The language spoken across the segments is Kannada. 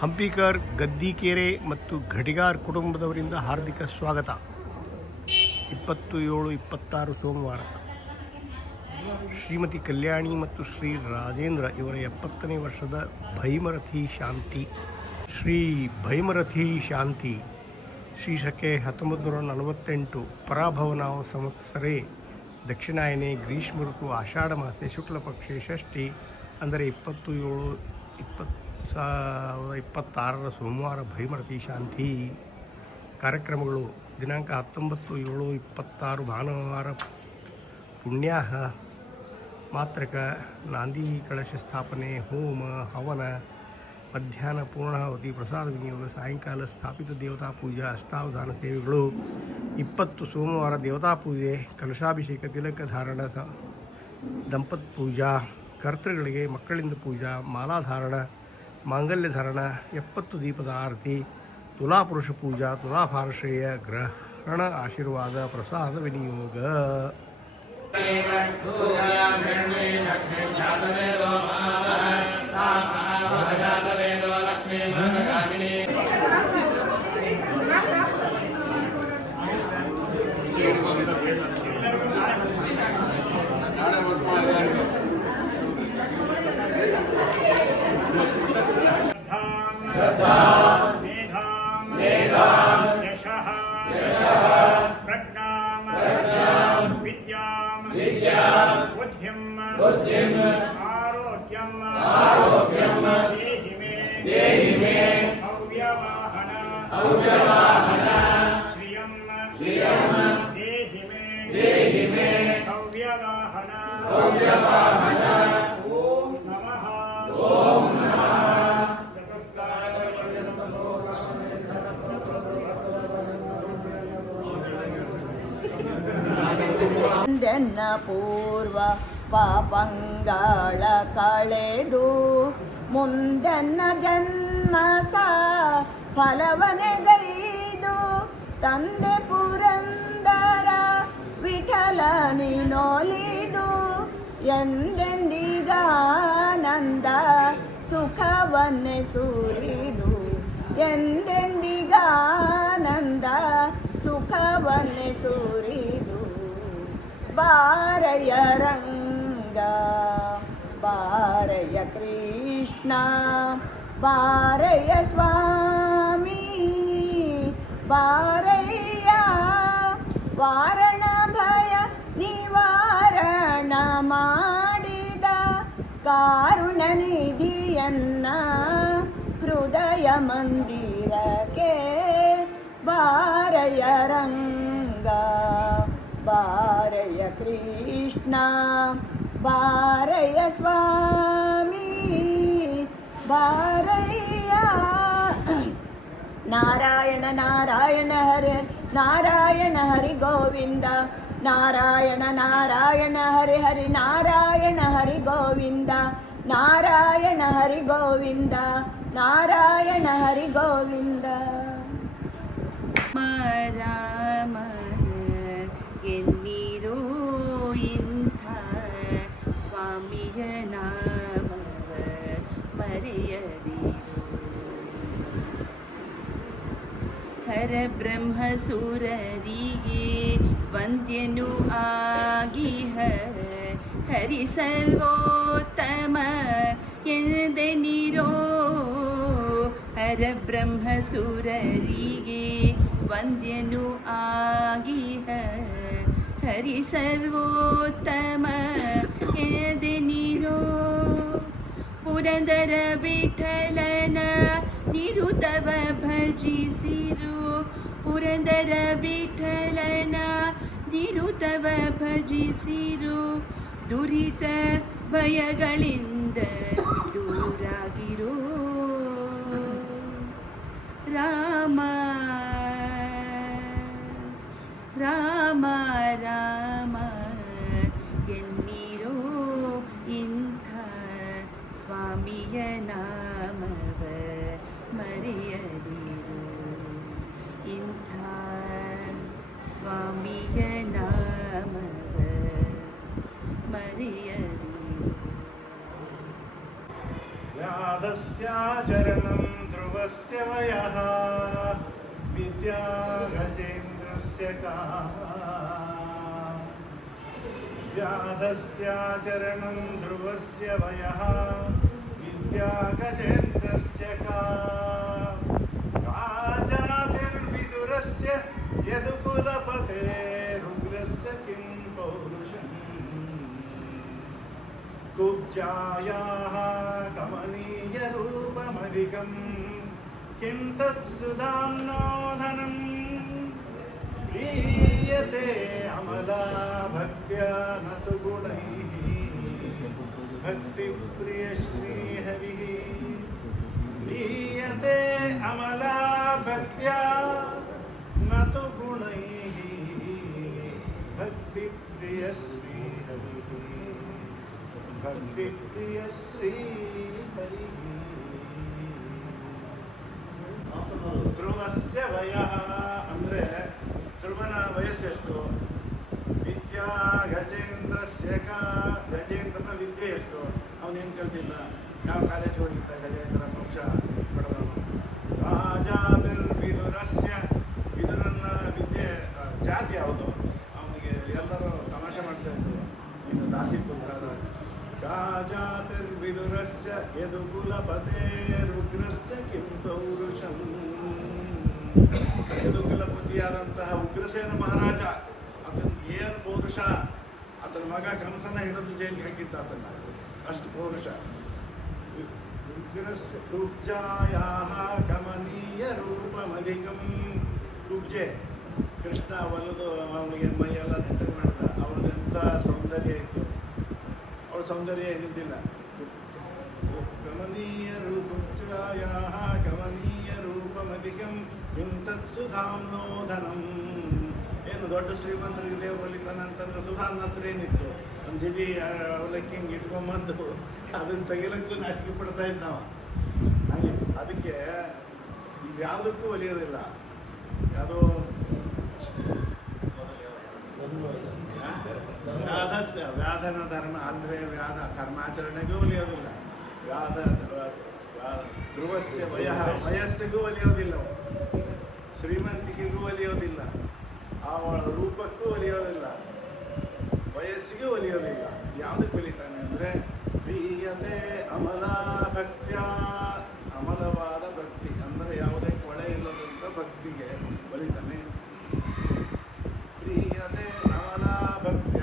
ಹಂಪಿಕರ್, ಗದ್ದಿಕೆರೆ ಮತ್ತು ಘಟಿಗಾರ್ ಕುಟುಂಬದವರಿಂದ ಹಾರ್ದಿಕ ಸ್ವಾಗತ. 27-26 ಸೋಮವಾರ ಶ್ರೀಮತಿ ಕಲ್ಯಾಣಿ ಮತ್ತು ಶ್ರೀ ರಾಜೇಂದ್ರ ಇವರ 70ನೇ ವರ್ಷದ ಭೈಮರಥಿ ಶಾಂತಿ. ಶ್ರೀ ಭೈಮರಥಿ ಶಾಂತಿ ಶೀರ್ಷಕ್ಕೆ 1948 ಪರಾಭವನಾಮ ಸಂವತ್ಸರೇ ದಕ್ಷಿಣಾಯನೆ ಗ್ರೀಷ್ಮ ಋತು ಆಷಾಢ ಮಾಸೆ ಶುಕ್ಲಪಕ್ಷೆ ಷಷ್ಠಿ ಅಂದರೆ 27/2026 ಸೋಮವಾರ ಭೈಮರಥಿ ಶಾಂತಿ. ಕಾರ್ಯಕ್ರಮಗಳು ದಿನಾಂಕ 19/7/26 ಭಾನುವಾರ ಪುಣ್ಯಾಹ ಮಾತ್ರಕ ನಾಂದಿ ಕಳಶ ಸ್ಥಾಪನೆ, ಹೋಮ ಹವನ, ಮಧ್ಯಾಹ್ನ ಪೂರ್ಣಾವತಿ ಪ್ರಸಾದ ವಿನಿಯೋಗ, ಸಾಯಂಕಾಲ ಸ್ಥಾಪಿತ ದೇವತಾ ಪೂಜಾ, ಅಷ್ಟಾವಧಾನ ಸೇವೆಗಳು. 20 ಸೋಮವಾರ ದೇವತಾ ಪೂಜೆ, ಕಲಶಾಭಿಷೇಕ, ತಿಲಕ ಧಾರಣ, ದಂಪತ್ ಪೂಜಾ, ಕರ್ತೃಗಳಿಗೆ ಮಕ್ಕಳಿಂದ ಪೂಜಾ, ಮಾಲಾಧಾರಣ, ಮಾಂಗಲ್ಯ ಧಾರಣ, 70 ದೀಪದ ಆರತಿ, ತುಲಾಪುರುಷ ಪೂಜಾ, ತುಲಾಭಾರಶ್ರೇಯ, ಗ್ರಹಣ ಆಶೀರ್ವಾದ, ಪ್ರಸಾದ ವಿನಿಯೋಗ. बुद्धिं आरोग्यं देहि मे अव्यवाहन श्रियं देहि मे अव्यवाहन. ओम नमः. ಪೂರ್ವ ಪಾಪಂಗಳ ಕಳೆದು ಮುಂದೆನ್ನ ಜನ್ಮ ಫಲವನೆಗೈದು ತಂದೆ ಪುರಂದರ ವಿಠಲನಿನೊಲಿದು ಎಂದೆಂದಿಗಾನಂದ ಸುಖವನ್ನೇ ಸುರಿದು ಎಂದೆಂದಿಗಾನಂದ ಸುಖವನ್ನೇ ಸುರಿದು ಬಾರಯ್ಯ ರಂಗ ಬಾರಯ್ಯ ಕೃಷ್ಣ ಬಾರಯ್ಯ ಸ್ವಾಮಿ ಬಾರಯ್ಯ ವಾರಣ ಭಯ ನಿವಾರಣ ಮಾಡಿದ ಕಾರುಣ್ಯ ನಿಧಿಯನ್ನ ಹೃದಯ ಮಂದಿರಕ್ಕೆ ಬಾರಯ್ಯ ರಂಗ ಬಾರಯ್ಯ ಕೃಷ್ಣ ಬಾರಯ್ಯ ಸ್ವಾಮಿ ಬಾರಯ್ಯ. ನಾರಾಯಣ ನಾರಾಯಣ ಹರಿ ನಾರಾಯಣ ಹರಿ ಗೋವಿಂದ ನಾರಾಯಣ ನಾರಾಯಣ ಹರಿ ಹರಿ ನಾರಾಯಣ ಹರಿ ಗೋವಿಂದ ನಾರಾಯಣ ಹರಿ ಗೋವಿಂದ ನಾರಾಯಣ ಹರಿ ಗೋವಿಂದ. ರಾಮ ಎನ್ನಿರೋ ಇಂಥ ಸ್ವಾಮಿಯ ನಾಮವ ಮರೆಯದಿರೋ. ಹರ ಬ್ರಹ್ಮ ಸುರರಿಗೆ ವಂದ್ಯನು ಆಗಿಹ ಹರಿ ಸರ್ವೋತ್ತಮ ಎಂದೆನಿರೋ. ಹರ ಬ್ರಹ್ಮ ಸುರರಿಗೆ ವಂದ್ಯನು ಆಗಿಹ ಹರಿ ಸರ್ವೋತ್ತಮ ಎದೆನಿರೋ. ಪುರಂದರ ವಿಠಲನ ನಿರುತವ ಭಜಿಸಿರು ಪುರಂದರ ವಿಠಲನ ನಿರುತವ ಭಜಿಸಿರು. ದುರಿತ ಭಯಗಳಿಂದ ದೂರಾಗಿರೋ ರಾಮ ರಾಮ ರಾಮ ಎನ್ನಿರೋ ಇಂಥ ಸ್ವಾಮಿಯ ನಾಮವ ಮರೆಯದಿರೋ. ಇಂಥ ಸ್ವಾಮಿಯ ನಾಮವ ಮರೆಯದಿರೋ. ವ್ಯಾಧಸ್ಯಾಚರಣಂ ಧ್ರುವ ध्रुवस्य वयः विद्या गजेन्द्रस्य का व्याधस्याचरणं ध्रुवस्य वयः विद्या गजेन्द्रस्य का जातिर्विदुरस्य यदुकुलपतेरुग्रस्य किं पौरुषम् कुब्जायाः कमनीयरूपमधिकं किं तत्सुधाम्नोधनं प्रीयते अमला भक्त्या न तु गुणैः भक्तिप्रियश्रीहरिः प्रीयते अमला भक्त्या न तु गुणैः भक्तिप्रियश्रीहरिः भक्तिप्रियश्रीहरिः ಧ್ರುವಸ್ಯ ವಯಃ ಅಂದರೆ ಧ್ರುವನ ವಯಸ್ಸೆಷ್ಟು ವಿದ್ಯಾ ಗಜೇಂದ್ರಸ್ಯ ಕಾ ಗಜೇಂದ್ರನ ವಿದ್ಯೆ ಎಷ್ಟು ಅವನೇನು ಕಲ್ತಿಲ್ಲ ಯಾವ ಕಾಲೇಜಿಗೆ ಹೋಗಿದ್ದ ಗಜೇಂದ್ರ ಮೋಕ್ಷ ಪಡೆದವನು ರಾಜಾತಿರ್ವಿದುರಸ್ಯ ವಿದುರನ್ನ ವಿದ್ಯೆ ಜಾತಿ ಯಾವುದು ಅವನಿಗೆ ಎಲ್ಲರೂ ತಮಾಷೆ ಮಾಡ್ತಾ ಇದ್ರು ಇನ್ನು ದಾಸಿಪುತ್ರ ರಾಜಾತಿರ್ವಿದುರಸ್ಯ ಯದುಕುಲಪತೇರುಗ್ರಸ್ಯ ಕಿಂ ಪೌರುಷಂ ಯದುಕುಲಪತಿಯಾದಂತಹ ಉಗ್ರಸೇನ ಮಹಾರಾಜ ಅದನ್ನು ಏನು ಪೌರುಷ ಆತನ ಮಗ ಕಂಸನ ಹಿಡಿದು ಜೈಲಿಗೆ ಹಾಕಿದ್ದ ಆತನ್ನ ಅಷ್ಟು ಪೌರುಷ ಉಗ್ರಸ್ಯ ಕುಬ್ಜಾಯಾಹ ಕಮನೀಯ ರೂಪಮಧಿಕಂ ಕುಬ್ಜೆ ಕೃಷ್ಣ ಒಲಿದು ಅವನಿಗೆ ಮೈಯೆಲ್ಲ ನೆಟ್ಟಗೆ ಮಾಡಿದ ಅವಳದೆಂಥ ಸೌಂದರ್ಯ ಇತ್ತು ಅವಳ ಸೌಂದರ್ಯ ಏನಿದ್ದಿಲ್ಲ ಕಮನೀಯ ರೂಪುಚ್ಚಾಯಾಹ ಕಮನೀಯ ರೂಪಮಧಿಕಂ ಕಿಂ ತತ್ಸುಧಾಮ್ನೋಧನಂ ಏನು ದೊಡ್ಡ ಶ್ರೀಮಂತರಿಗೆ ದೇವರು ಒಲಿತಾನಂತಂದ್ರೆ ಸುಧಾನ್ ಹತ್ರ ಏನಿತ್ತು ಒಂದು ಇಡೀ ಅವಲಕ್ಕಿ ಹಿಂಗೆ ಇಟ್ಕೊಂಬಂದು ಅದನ್ನು ತೆಗಿಲಕ್ಕೂ ನಾಚಿಕೆ ಪಡ್ತಾ ಇದ್ದ ನಾವು ಹಾಗೆ ಅದಕ್ಕೆ ಇವ್ಯಾವುದಕ್ಕೂ ಒಲಿಯೋದಿಲ್ಲ ಯಾವುದೋ ವ್ಯಾಧನ ಧರ್ಮ ಅಂದರೆ ವ್ಯಾಧ ಧರ್ಮಾಚರಣೆಗೂ ಒಲಿಯೋದಿಲ್ಲ ಧ್ರುವಸ್ಯ ವಯಸ್ಸಿಗೂ ಒಲಿಯೋದಿಲ್ಲ ಶ್ರೀಮಂತಿಕೆಗೂ ಒಲಿಯೋದಿಲ್ಲ ಅವಳ ರೂಪಕ್ಕೂ ಒಲಿಯೋದಿಲ್ಲ ವಯಸ್ಸಿಗೂ ಒಲಿಯೋದಿಲ್ಲ ಯಾವುದಕ್ಕೆ ಒಲಿತಾನೆ ಅಂದರೆ ಪ್ರೀಯತೆ ಅಮಲಾ ಭಕ್ತ್ಯ ಅಮಲವಾದ ಭಕ್ತಿ ಅಂದರೆ ಯಾವುದೇ ಕೊಳೆ ಇಲ್ಲದಂಥ ಭಕ್ತಿಗೆ ಒಲಿತಾನೆ ಪ್ರೀಯತೆ ಅಮಲಾ ಭಕ್ತ್ಯ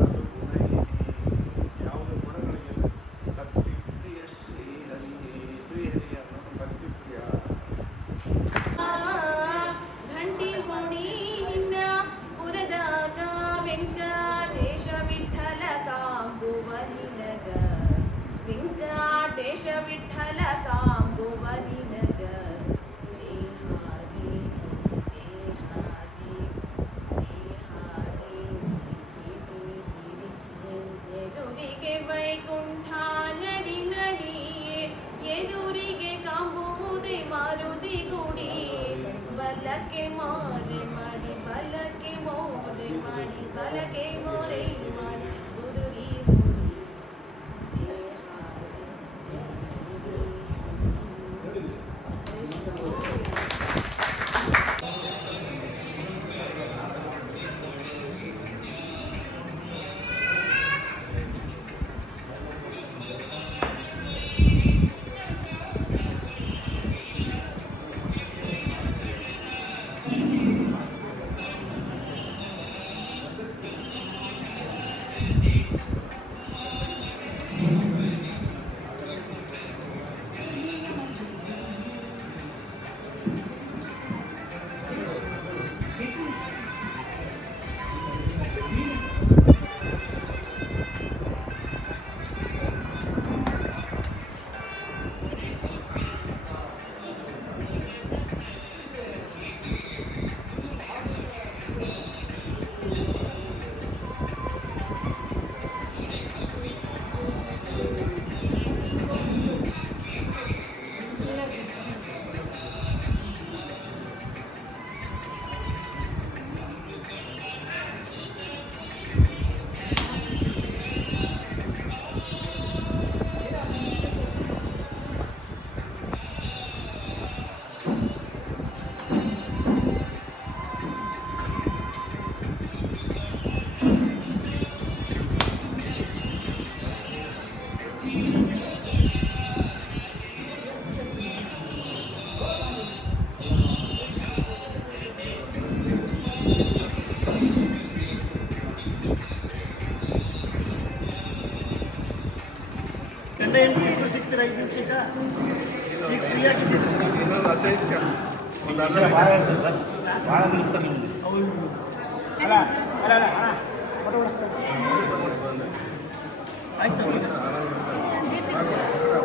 ನದು ಗುಣೈ ಯಾವುದು ಗುಣಗಳಿಗೆಲ್ಲ ಭಕ್ತಿ ಪ್ರಿಯ ಶ್ರೀಹರಿ ಶ್ರೀಹರಿ ಅನ್ನೋದು ಭಕ್ತಿ ಪ್ರಿಯ घंटी होणी निन्न पुरदाग वेंकटेश विठ्ठल कांबुवनिनग वेंकटेश विठ्ठल कांबुवनिनग देहादी देहादी देहादी ಎದುರಿಗೆ ವೈಕುಂಠ ನಡಿ ನಡಿಯೇ ಎದುರಿಗೆ ಕಾಂಬುವುದೇ ಮಾರುತಿ ಗುಡಿ ಬಲಕ್ಕೆ ಮೋರೆ ಮಾಡಿ ಬಲಕ್ಕೆ ಮೋರೆ ಮಾಡಿ ಬಲಕ್ಕೆ ಮೋರೆ ಮಾಡಿ ಗುರುರಿ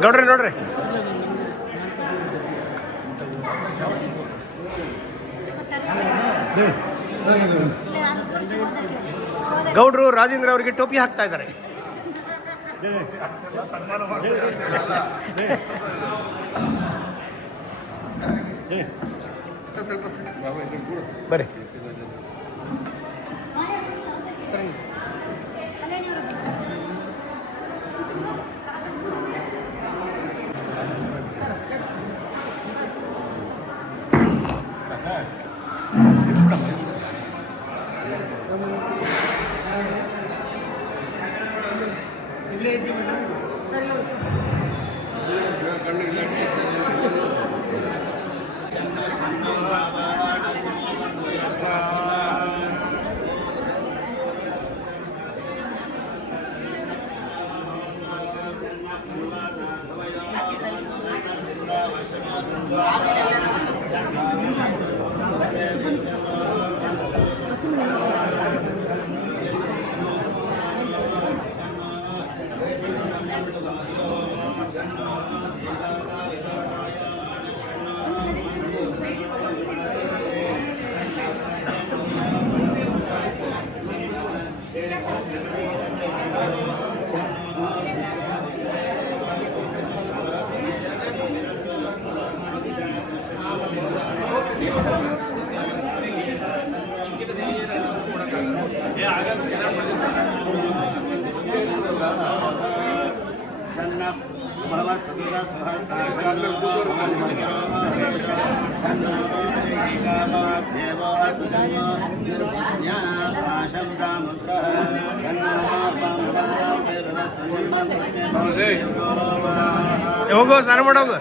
ನೋಡ್ರಿ ನೋಡ್ರಿ ಗೌಡ್ರು ರಾಜೇಂದ್ರ ಅವರಿಗೆ ಟೋಪಿ ಹಾಕ್ತಾ ಇದ್ದಾರೆ. ಬರ್ರಿ ಹೋಗೋ ಸ್ನಾನ ಮಾಡೋಗು.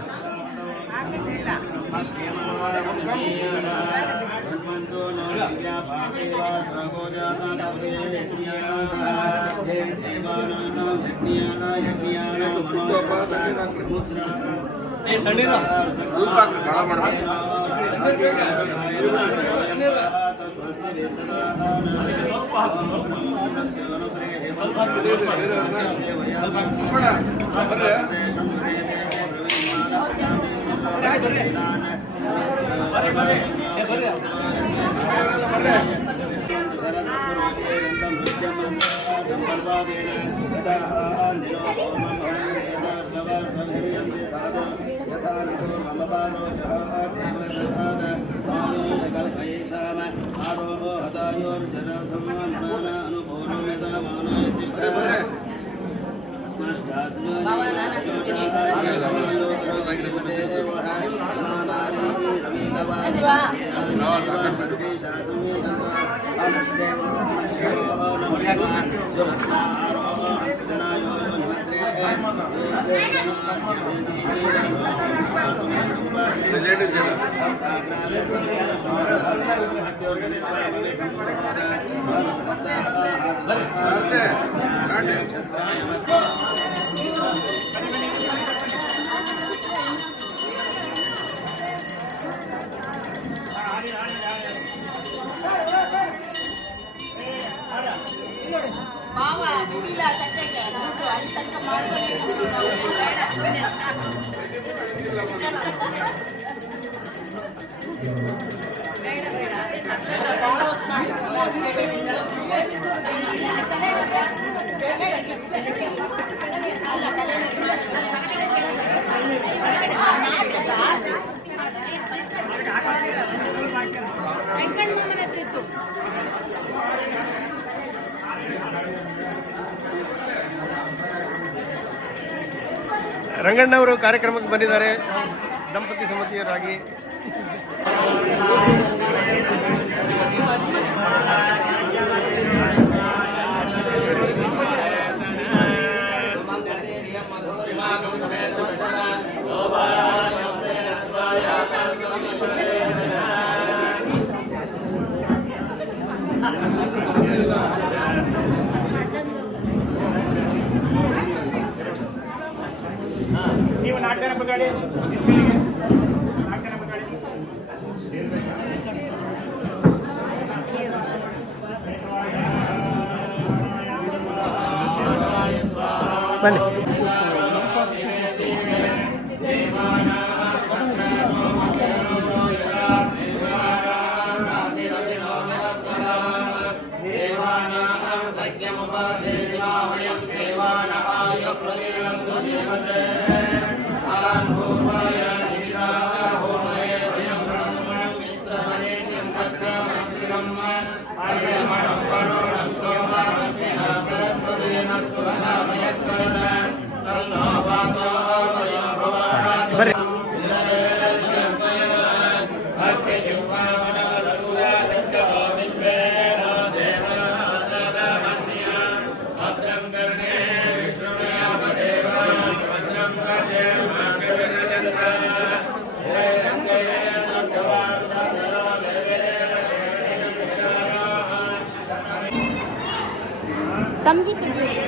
ರಂಗಣ್ಣವರು ಕಾರ್ಯಕ್ರಮಕ್ಕೆ ಬಂದಿದ್ದಾರೆ ದಂಪತಿ ಸಮಿತಿಯರಾಗಿ. ನೀವು ನಾಟ್ಯನ ಬಗ್ಗೆ ಬನ್ನಿ. ಬರ್ರಿ. ತಮ್ಗೆ ತೆಗಿಯೋದು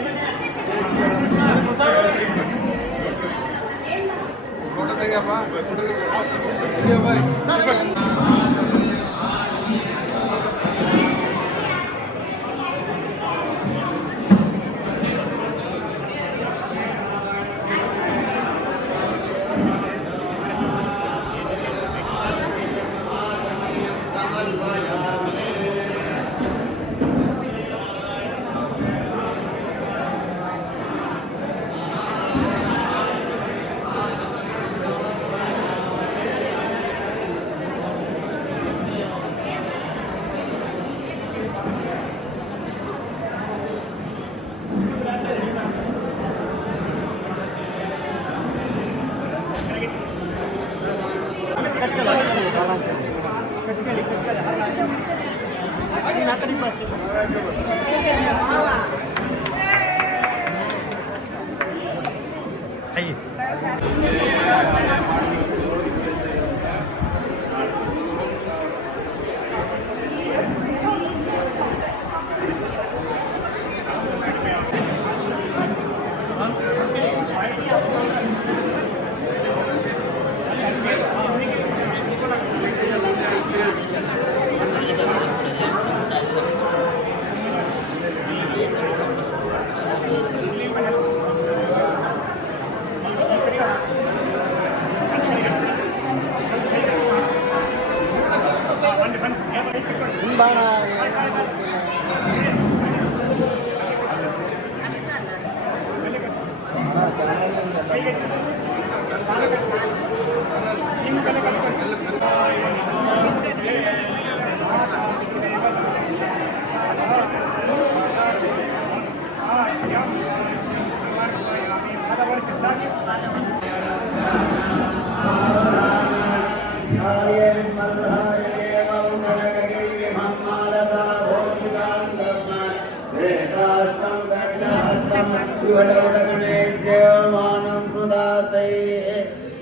ಅಯ್ಯ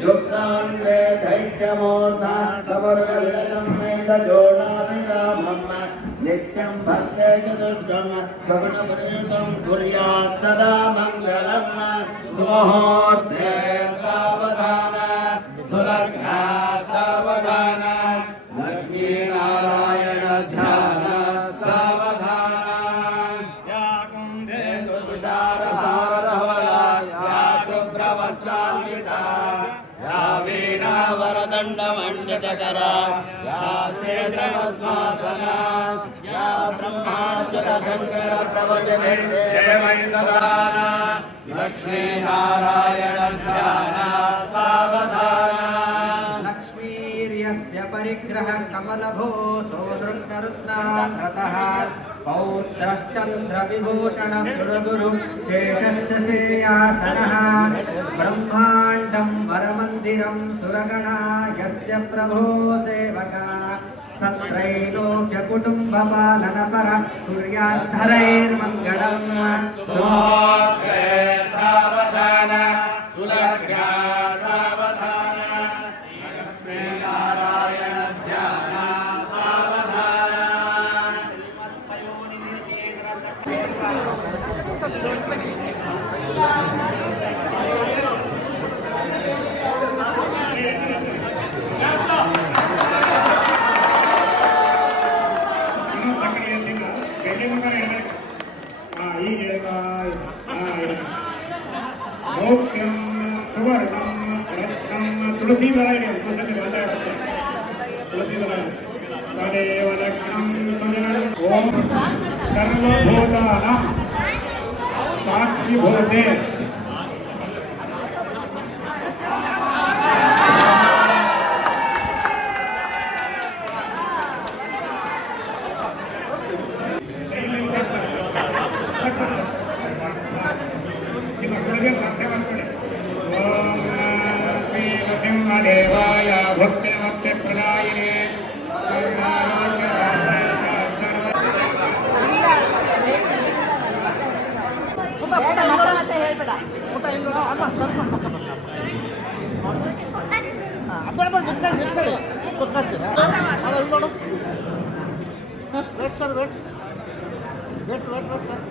युक्तांग्रे दैत्यमोर्धा जोड़ाभिरामम् नित्यं भक्ते चतुष्टं सगुणपरिणतं कुर्यात् सदा मङ्गलम् मुहूर्ते सावधान सुलग्ना सावधान लक्ष्मीनारायण ध्यान सावधान या शुभ्रवस्त्रान्विता या वीणा वरदण्डमण्डितकरा या श्वेतपद्मासना या ब्रह्माच्युतशङ्कर प्रभृतिभिर्देवैः सदा लक्ष्मीनारायण ध्यान सावधान लक्ष्मीर्यस्य परिग्रहः कमलभो सोदृङ्गरुत्नाकृतः पौत्रश्चन्द्रविभूषणः सुरगुरु शेषश्च श्रेयासनः ब्रह्माण्डं वरमन्दिरं सुरगणा यस्य प्रभो सेवका सत्रैलोक्यकुटुम्बपालनपर कुर्याद्धरैर्मङ्गलम् सुमुहूर्ते सावधान सुलग्ना सावधान लक्ष्मीनारायण ध्यान सावधान ದರ ಇದೆ ಒಂದ್ಸತಿ ಬಂದಾಗ ತುಳಸಿ ದರ ತದೇವ ಲಕ್ಷಣಂ ಸುಜನ ಓಂ ಸರ್ವಭೂತಾನಾಂ ಸಾಕ್ಷಿಭೂತೆ ದೇವಾಯ ಭಕ್ತಿ ಭಕ್ತಿ ಪ್ರದಾಯಿನೇ wait sir wait wait wait wait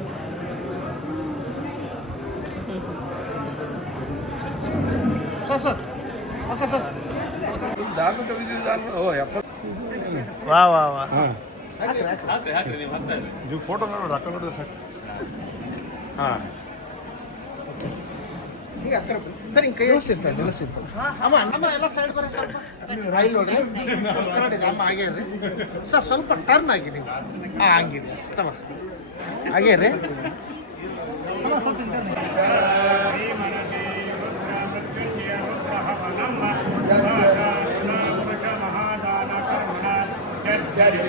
sir sir okay sir ವಾ ವಾ ವಾ ನೀವು ಫೋಟೋ ನೋಡಿ ರೊಕ್ಕ ನೋಡಿದ್ರೆ ಸಾಕು ಹಾಂ ಈಗ ಹತ್ತಿರ ಸರ್ ಹಿಂಗೆ ಕೈ ನಿಲ್ಲಿಸಿತ್ತು ಅಮ್ಮ ಅಮ್ಮ ಎಲ್ಲ ಸೈಡ್ ಬರೀ ಸ್ವಲ್ಪ ರೈಲ್ ನೋಡ್ರಿ ಕನ್ನಡಿದೆ ಅಮ್ಮ ಆಗ್ಯಾರ್ರಿ ಸರ್ ಸ್ವಲ್ಪ ಟರ್ನ್ ಆಗಿ ನೀವು ಹಾಂ ಹಂಗಿದೆ ತಗೋ ಹಾಗೇ ರೀ ಸರಿ